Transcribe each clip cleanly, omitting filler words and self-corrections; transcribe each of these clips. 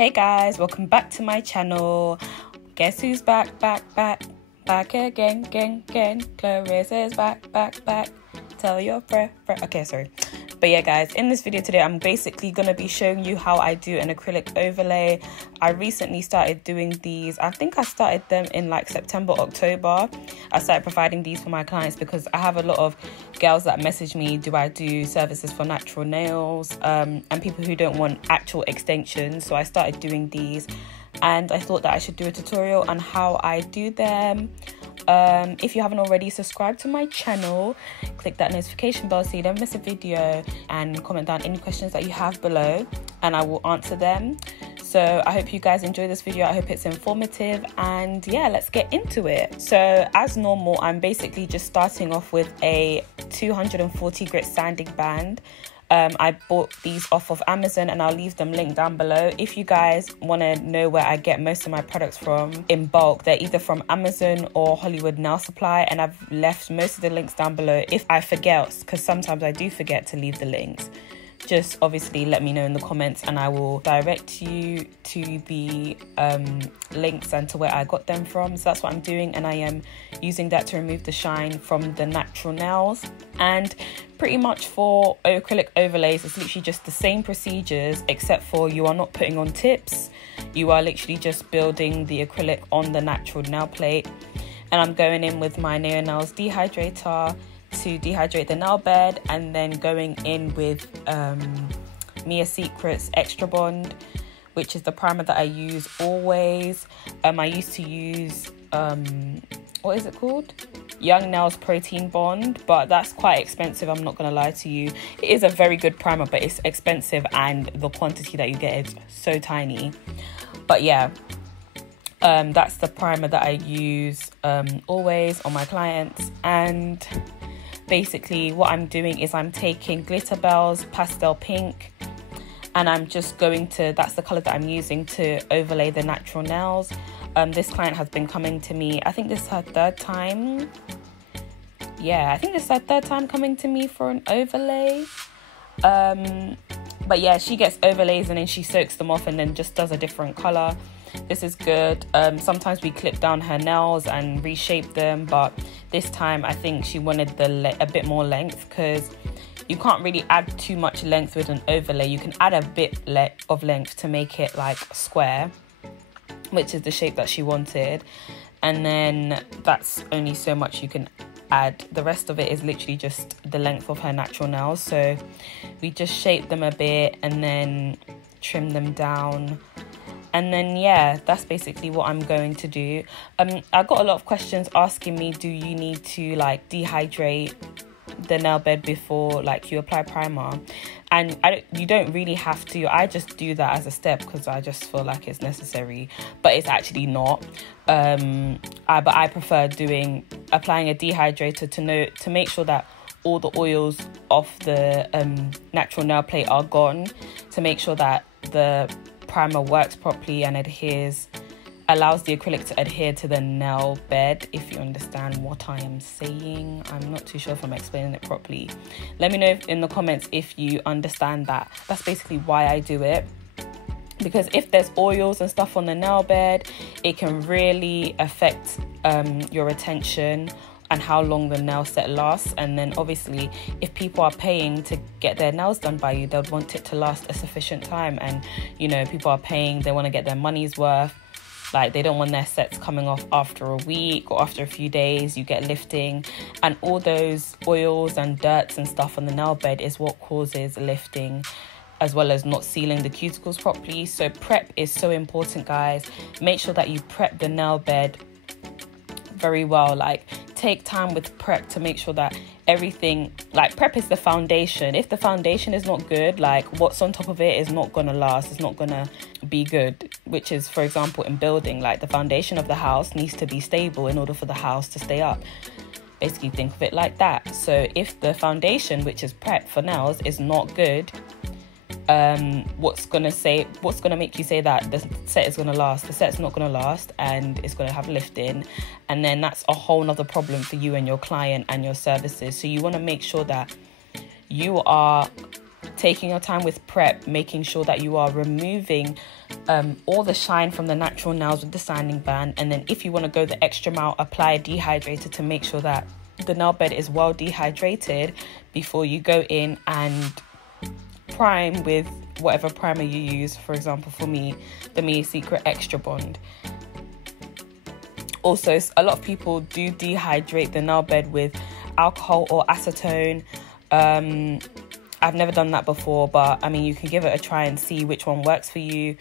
Hey guys, welcome back to my channel. Guess who's back again. Clarissa's back. Tell your friend. Okay, sorry. But yeah guys, in this video today, I'm basically going to be showing you how I do an acrylic overlay. I recently started doing these. I think I started them in like September, October. I started providing these for my clients because I have a lot of girls that message me, do I do services for natural nails, and people who don't want actual extensions. So I started doing these and I thought that I should do a tutorial on how I do them. If you haven't already subscribed to my channel, click that notification bell so you don't miss a video, and comment down any questions that you have below and I will answer them. So I hope you guys enjoy this video. I hope it's informative, and yeah, let's get into it. So as normal, I'm basically just starting off with a 240 grit sanding band. I bought these off of Amazon and I'll leave them linked down below. If you guys want to know where I get most of my products from in bulk, they're either from Amazon or Hollywood Nail Supply, and I've left most of the links down below. If I forget, because sometimes I do forget to leave the links, just obviously let me know in the comments and I will direct you to the links and to where I got them from. So that's what I'm doing, and I am using that to remove the shine from the natural nails. And pretty much for acrylic overlays, it's literally just the same procedures, except for you are not putting on tips. You are literally just building the acrylic on the natural nail plate. And I'm going in with my Nail Nails dehydrator to dehydrate the nail bed, and then going in with Mia Secret's Extra Bond, which is the primer that I use always. I used to use what is it called? Young Nails Protein Bond, but that's quite expensive, I'm not gonna lie to you. It is a very good primer, but it's expensive and the quantity that you get is so tiny. But yeah, that's the primer that I use always on my clients. And basically what I'm doing is I'm taking Glitter Bells Pastel Pink, and I'm just going to, that's the color that I'm using to overlay the natural nails. This client has been coming to me, I think this is her third time. Yeah, I think this is her third time coming to me for an overlay. But yeah, she gets overlays and then she soaks them off and then just does a different color. This is good. Sometimes we clip down her nails and reshape them, but this time I think she wanted a bit more length, because you can't really add too much length with an overlay. You can add a bit of length to make it like square, which is the shape that she wanted, and then that's only so much you can add. The rest of it is literally just the length of her natural nails. So we just shape them a bit and then trim them down. And then yeah, that's basically what I'm going to do. I got a lot of questions asking me, do you need to like dehydrate the nail bed before like you apply primer? And you don't really have to. I just do that as a step because I just feel like it's necessary, but it's actually not. But I prefer applying a dehydrator to make sure that all the oils off the natural nail plate are gone, to make sure that the primer works properly and allows the acrylic to adhere to the nail bed, if you understand what I am saying. I'm not too sure if I'm explaining it properly. Let me know in the comments if you understand that. That's basically why I do it, because if there's oils and stuff on the nail bed, it can really affect your retention and how long the nail set lasts. And then obviously if people are paying to get their nails done by you, they'll want it to last a sufficient time. And you know, people are paying, they want to get their money's worth. Like, they don't want their sets coming off after a week or after a few days. You get lifting, and all those oils and dirts and stuff on the nail bed is what causes lifting, as well as not sealing the cuticles properly. So prep is so important, guys. Make sure that you prep the nail bed very well. Like, take time with prep to make sure that everything, like, prep is the foundation. If the foundation is not good, like, what's on top of it is not gonna last, it's not gonna be good. Which is, for example, in building, like, the foundation of the house needs to be stable in order for the house to stay up. Basically think of it like that. So if the foundation, which is prep for nails, is not good, what's gonna make you say that the set is gonna last? The set's not gonna last, and it's gonna have lifting, and then that's a whole nother problem for you and your client and your services. So you want to make sure that you are taking your time with prep, making sure that you are removing all the shine from the natural nails with the sanding band. And then if you want to go the extra mile, apply a dehydrator to make sure that the nail bed is well dehydrated before you go in and prime with whatever primer you use. For example, for me, the Mia Secret Extra Bond. Also, a lot of people do dehydrate the nail bed with alcohol or acetone. I've never done that before, but I mean, you can give it a try and see which one works for you.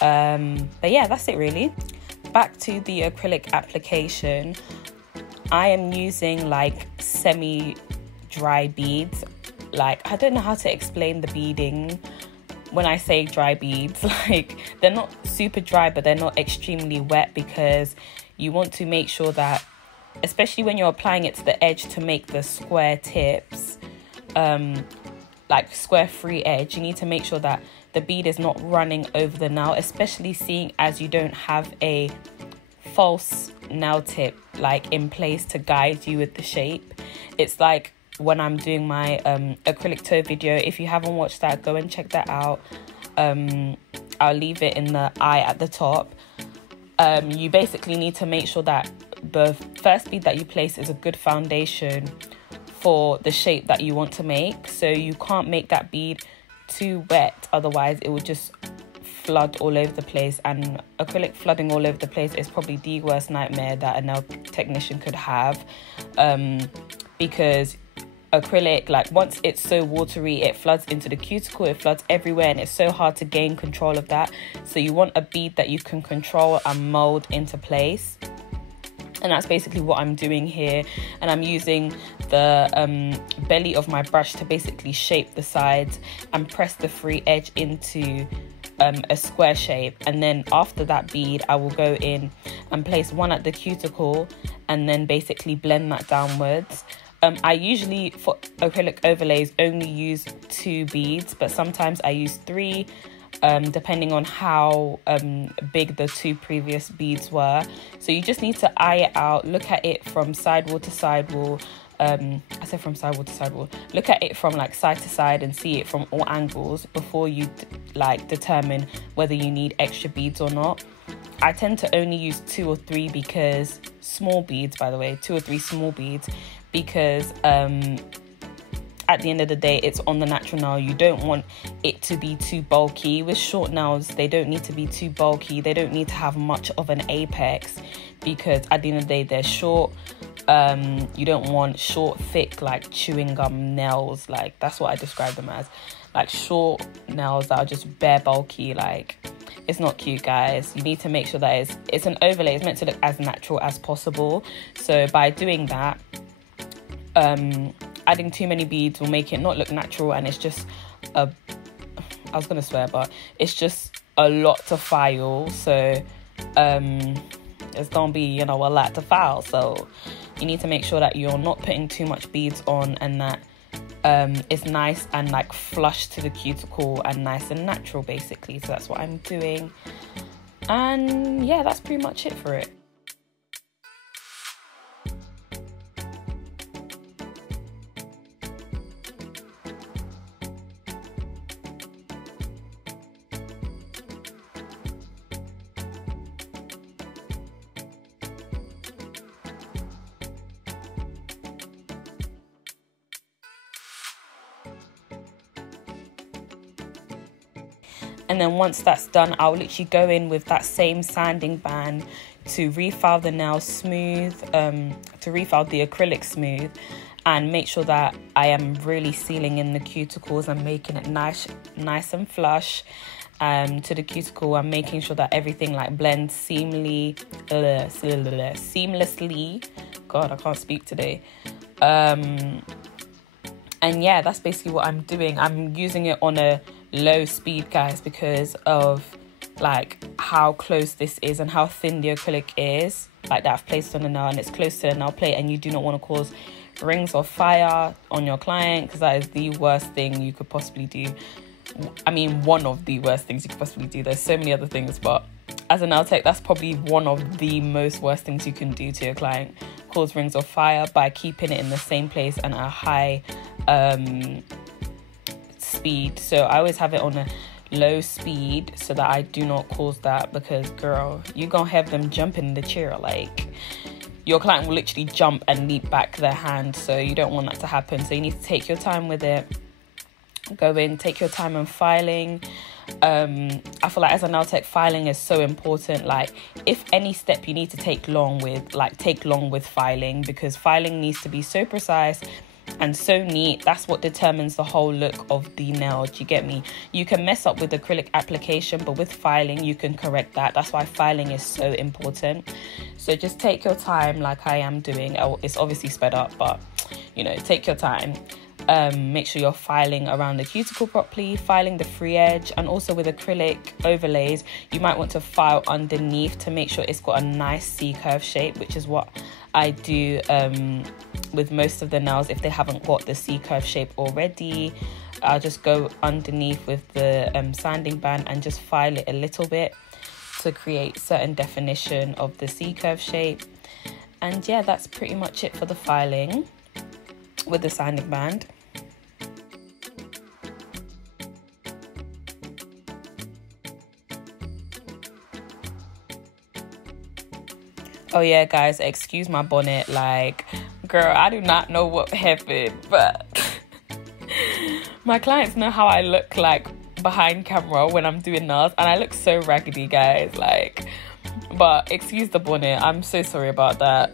But yeah, that's it really. Back to the acrylic application. I am using like semi-dry beads. Like, I don't know how to explain the beading when I say dry beads. Like, they're not super dry, but they're not extremely wet, because you want to make sure that, especially when you're applying it to the edge to make the square tips, like square free edge, you need to make sure that the bead is not running over the nail, especially seeing as you don't have a false nail tip like in place to guide you with the shape. It's like when I'm doing my acrylic toe video. If you haven't watched that, go and check that out. I'll leave it in the eye at the top. You basically need to make sure that the first bead that you place is a good foundation for the shape that you want to make. So you can't make that bead too wet, otherwise it will just flood all over the place, and acrylic flooding all over the place is probably the worst nightmare that a nail technician could have, because acrylic, like, once it's so watery, it floods into the cuticle, it floods everywhere, and it's so hard to gain control of that. So you want a bead that you can control and mold into place, and that's basically what I'm doing here. And I'm using the belly of my brush to basically shape the sides and press the free edge into a square shape. And then after that bead, I will go in and place one at the cuticle and then basically blend that downwards. I usually, for acrylic overlays, only use 2 beads, but sometimes I use 3, depending on how big the 2 previous beads were. So you just need to eye it out, look at it from sidewall to sidewall. I said from sidewall to sidewall. Look at it from like side to side and see it from all angles before you like determine whether you need extra beads or not. I tend to only use 2 or 3 because small beads, by the way, 2 or 3 small beads, because at the end of the day, it's on the natural nail. You don't want it to be too bulky. With short nails, they don't need to be too bulky. They don't need to have much of an apex, because at the end of the day, they're short. You don't want short, thick, like chewing gum nails. Like, that's what I describe them as. Like short nails that are just bare bulky. Like, it's not cute, guys. You need to make sure that it's an overlay. It's meant to look as natural as possible. So by doing that, adding too many beads will make it not look natural, and it's just I was gonna swear, but it's just a lot to file. So it's gonna be, you know, a lot to file. So you need to make sure that you're not putting too much beads on, and that it's nice and like flush to the cuticle and nice and natural, basically. So that's what I'm doing, and yeah, that's pretty much it for it. And then once that's done, I'll literally go in with that same sanding band to refile the nail smooth, to refile the acrylic smooth, and make sure that I am really sealing in the cuticles and making it nice and flush to the cuticle. I'm making sure that everything like blends seamlessly. God, I can't speak today. And yeah, that's basically what I'm doing. I'm using it on a low speed, guys, because of like how close this is and how thin the acrylic is, like that I've placed on the nail, and it's close to the nail plate, and you do not want to cause rings of fire on your client, because that is the worst thing you could possibly do. I mean, one of the worst things you could possibly do. There's so many other things, but as a nail tech, that's probably one of the most worst things you can do to your client, cause rings of fire, by keeping it in the same place and at a high speed. So I always have it on a low speed so that I do not cause that, because girl, you're gonna have them jumping in the chair. Like, your client will literally jump and leap back their hand, so you don't want that to happen. So you need to take your time with it. Go in, take your time on filing. I feel like as a nail tech, filing is so important. Like, if any step you need to take long with, like, take long with filing, because filing needs to be so precise and so neat. That's what determines the whole look of the nail. Do you get me? You can mess up with acrylic application, but with filing you can correct that. That's why filing is so important. So just take your time, like I am doing. It's obviously sped up, but you know, take your time. Make sure you're filing around the cuticle properly, filing the free edge, and also with acrylic overlays you might want to file underneath to make sure it's got a nice C-curve shape, which is what I do with most of the nails. If they haven't got the C-curve shape already, I'll just go underneath with the sanding band and just file it a little bit to create certain definition of the C-curve shape. And yeah, that's pretty much it for the filing with the sanding band. Oh yeah, guys, excuse my bonnet. Like, girl, I do not know what happened, but my clients know how I look like behind camera when I'm doing nails, and I look so raggedy, guys. Like, but excuse the bonnet. I'm so sorry about that.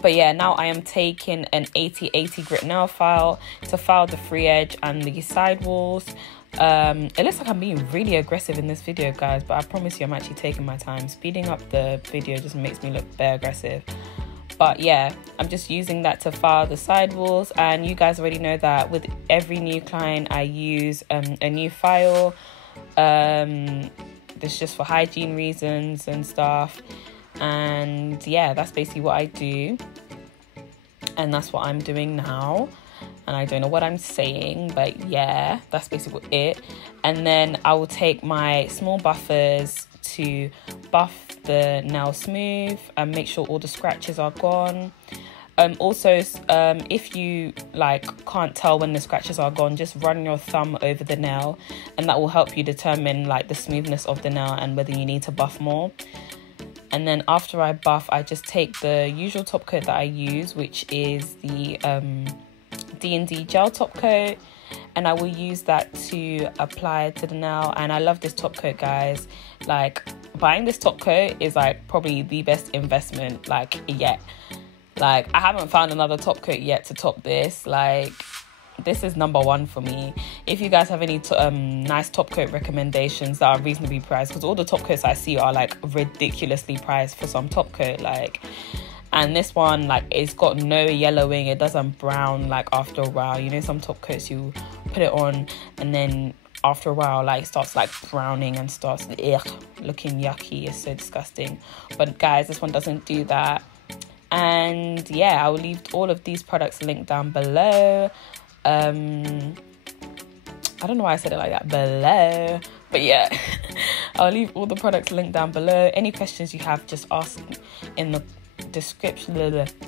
But yeah, now I am taking an 80/80 grit nail file to file the free edge and the side walls. It looks like I'm being really aggressive in this video, guys, but I promise you I'm actually taking my time. Speeding up the video just makes me look very aggressive. But yeah, I'm just using that to file the side walls, and you guys already know that with every new client I use a new file. This is just for hygiene reasons and stuff. And yeah, that's basically what I do, and that's what I'm doing now. And I don't know what I'm saying, but yeah, that's basically it. And then I will take my small buffers to buff the nail smooth and make sure all the scratches are gone. Also, if you like can't tell when the scratches are gone, just run your thumb over the nail, and that will help you determine like the smoothness of the nail and whether you need to buff more. And then after I buff, I just take the usual top coat that I use, which is the D&D gel top coat, and I will use that to apply to the nail. And I love this top coat, guys. Like, buying this top coat is like probably the best investment like yet. Like, I haven't found another top coat yet to top this. Like, this is number one for me. If you guys have any nice top coat recommendations that are reasonably priced, because all the top coats I see are like ridiculously priced for some top coat, like, and this one, like, it's got no yellowing, it doesn't brown like after a while. You know, some top coats you put it on and then after a while like starts like browning and starts looking yucky. It's so disgusting. But guys, this one doesn't do that. And yeah, I will leave all of these products linked down below. I don't know why I said it like that, below, but yeah. I'll leave all the products linked down below. Any questions you have, just ask in the description.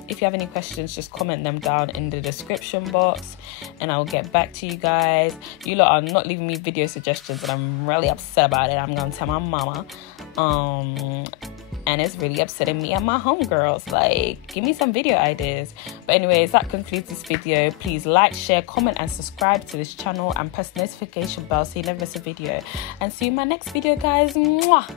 If you have any questions, just comment them down in the description box and I'll get back to you guys. You lot are not leaving me video suggestions and I'm really upset about it. I'm gonna tell my mama. And it's really upsetting me and my homegirls. Like, give me some video ideas. But anyways, that concludes this video. Please like, share, comment and subscribe to this channel and press the notification bell so you never miss a video. And see you in my next video, guys. Mwah!